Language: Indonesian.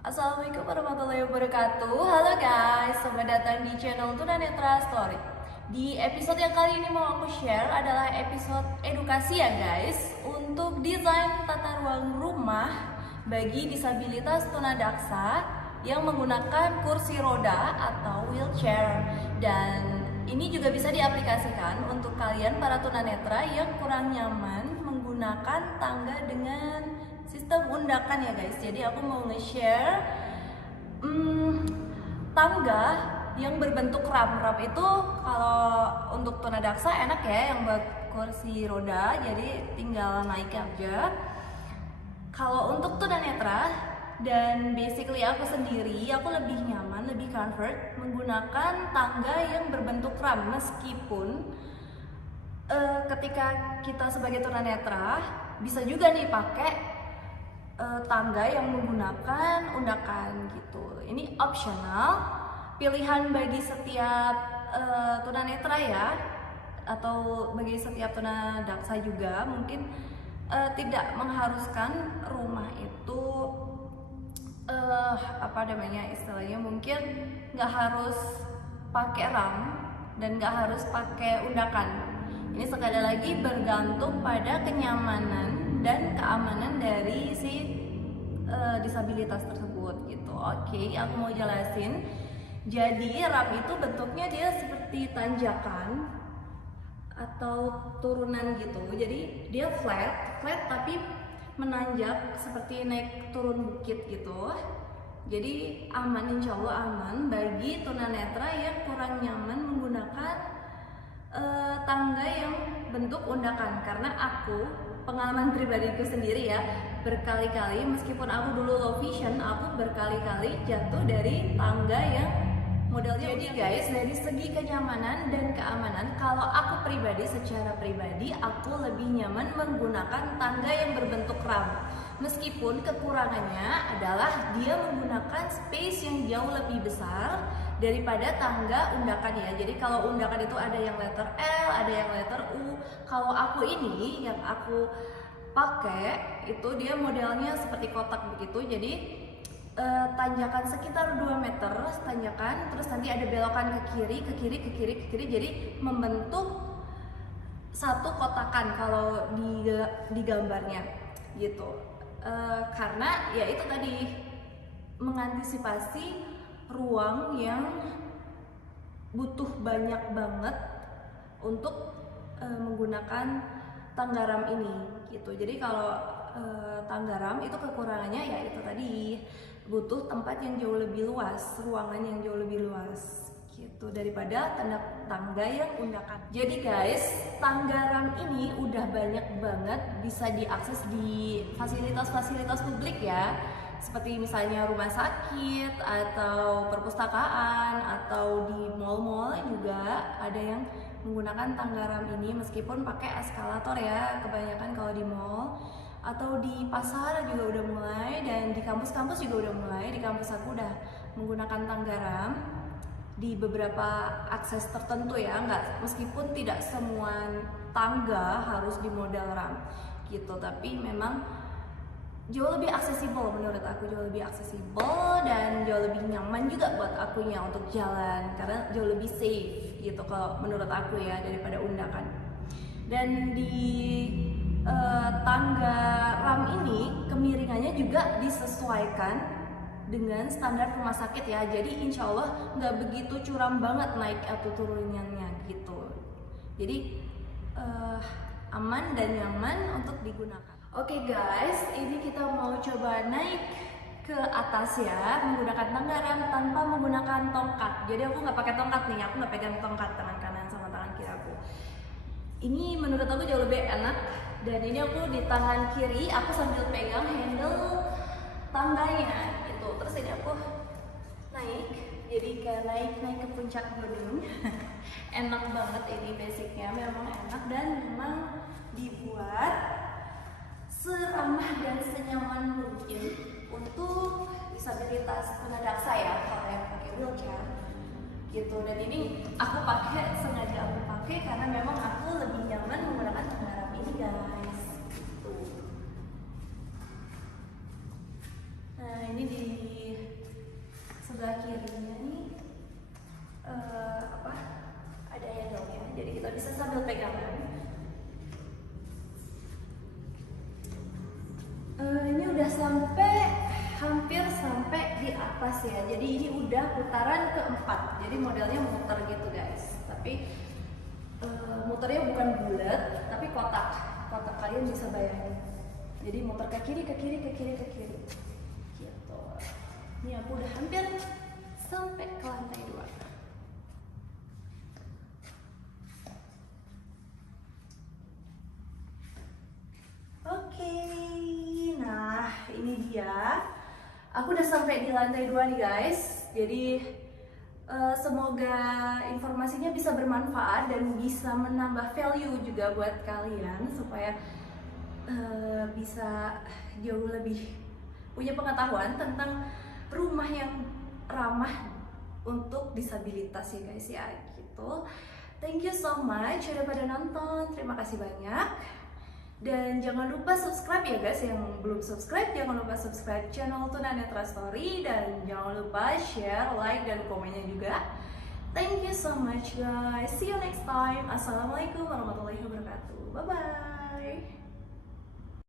Assalamualaikum warahmatullahi wabarakatuh. Halo guys, selamat datang di channel Tunanetra Story. Di episode yang kali ini mau aku share adalah episode edukasi ya guys, untuk desain tata ruang rumah bagi disabilitas tunadaksa yang menggunakan kursi roda atau wheelchair. Dan ini juga bisa diaplikasikan untuk kalian para tunanetra yang kurang nyaman menggunakan tangga dengan sistem undakan ya guys. Jadi aku mau nge-share tangga yang berbentuk ramp. Ramp itu kalau untuk tunadaksa enak ya, yang buat kursi roda, jadi tinggal naik aja. Kalau untuk tunanetra dan basically aku sendiri, aku lebih nyaman, lebih comfort menggunakan tangga yang berbentuk ramp, meskipun ketika kita sebagai tunanetra bisa juga nih pakai tangga yang menggunakan undakan gitu. Ini optional, pilihan bagi setiap tunanetra ya, atau bagi setiap tunadaksa juga. Mungkin tidak mengharuskan rumah itu istilahnya mungkin nggak harus pakai ram dan nggak harus pakai undakan. Ini sekali lagi bergantung pada kenyamanan dan keamanan dari si disabilitas tersebut gitu. Oke, aku mau jelasin. Jadi ram itu bentuknya dia seperti tanjakan atau turunan gitu. Jadi dia flat tapi menanjak seperti naik turun bukit gitu. Jadi aman, insya Allah aman bagi tunanetra yang kurang nyaman menggunakan tangga yang bentuk undakan. Karena aku, pengalaman pribadiku sendiri ya, berkali-kali meskipun aku dulu low vision, aku berkali-kali jatuh dari tangga yang modelnya. Jadi guys, dari segi kenyamanan dan keamanan, kalau aku pribadi, secara pribadi aku lebih nyaman menggunakan tangga yang berbentuk ramp. Meskipun kekurangannya adalah dia menggunakan space yang jauh lebih besar daripada tangga undakan ya. Jadi kalau undakan itu ada yang letter L, ada yang letter U. Kalau aku ini yang aku pakai itu dia modelnya seperti kotak begitu. Jadi tanjakan sekitar 2 meter tanjakan, terus nanti ada belokan ke kiri, jadi membentuk satu kotakan kalau di gambarnya gitu. Karena ya itu tadi, mengantisipasi ruang yang butuh banyak banget untuk menggunakan tangga ram ini gitu. Jadi kalau tangga ram itu kekurangannya ya itu tadi, butuh tempat yang jauh lebih luas, ruangan yang jauh lebih luas gitu daripada tangga yang undakan. Jadi guys, tangga ram ini udah banyak banget bisa diakses di fasilitas-fasilitas publik ya, seperti misalnya rumah sakit atau perpustakaan atau di mall-mall juga ada yang menggunakan tangga ram ini, meskipun pakai eskalator ya kebanyakan kalau di mall, atau di pasar juga udah mulai, dan di kampus-kampus juga udah mulai. Di kampus aku udah menggunakan tangga ram di beberapa akses tertentu ya, meskipun tidak semua tangga harus di model ram gitu, tapi memang jauh lebih aksesibel menurut aku, jauh lebih aksesibel dan jauh lebih nyaman juga buat akunya untuk jalan, karena jauh lebih safe gitu kalau menurut aku ya daripada undakan. Dan di tangga ram ini kemiringannya juga disesuaikan dengan standar rumah sakit ya. Jadi insya Allah nggak begitu curam banget naik atau turunannya gitu. Jadi aman dan nyaman untuk digunakan. Oke guys, ini kita mau coba naik ke atas ya menggunakan tangga ram tanpa menggunakan tongkat. Jadi aku nggak pakai tongkat nih, aku nggak pegang tongkat tangan kanan sama tangan kiri aku. Ini menurut aku jauh lebih enak, dan ini aku di tangan kiri aku sambil pegang handle tangganya gitu. Terus ini aku naik, jadi kayak naik ke puncak gedung. Enak banget ini, basicnya memang enak dan memang dibuat seramah dan senyaman mungkin untuk disabilitas tunadaksa ya, kalau yang pakai wheelchair gitu. Dan ini aku sengaja aku pakai karena memang aku lebih nyaman menggunakan tangga ram ini guys gitu. Nah ini di sebelah kirinya nih ada handle-nya, jadi kita bisa sambil pegangan. Ini udah hampir sampai di atas ya, jadi ini udah putaran keempat, jadi modelnya muter gitu guys, tapi muternya bukan bulat tapi kotak, kalian bisa bayangin, jadi muter ke kiri gitu. Ini aku udah hampir sampai ke lantai 2. Oke, nah ini dia. Aku udah sampai di lantai 2 nih guys. Jadi semoga informasinya bisa bermanfaat dan bisa menambah value juga buat kalian supaya bisa jauh lebih punya pengetahuan tentang rumah yang ramah untuk disabilitas ya guys ya gitu. Thank you so much udah pada nonton, terima kasih banyak. Dan jangan lupa subscribe ya guys, yang belum subscribe jangan lupa subscribe channel Tunanetra Story, dan jangan lupa share, like, dan komennya juga. Thank you so much guys, see you next time. Assalamualaikum warahmatullahi wabarakatuh, bye bye.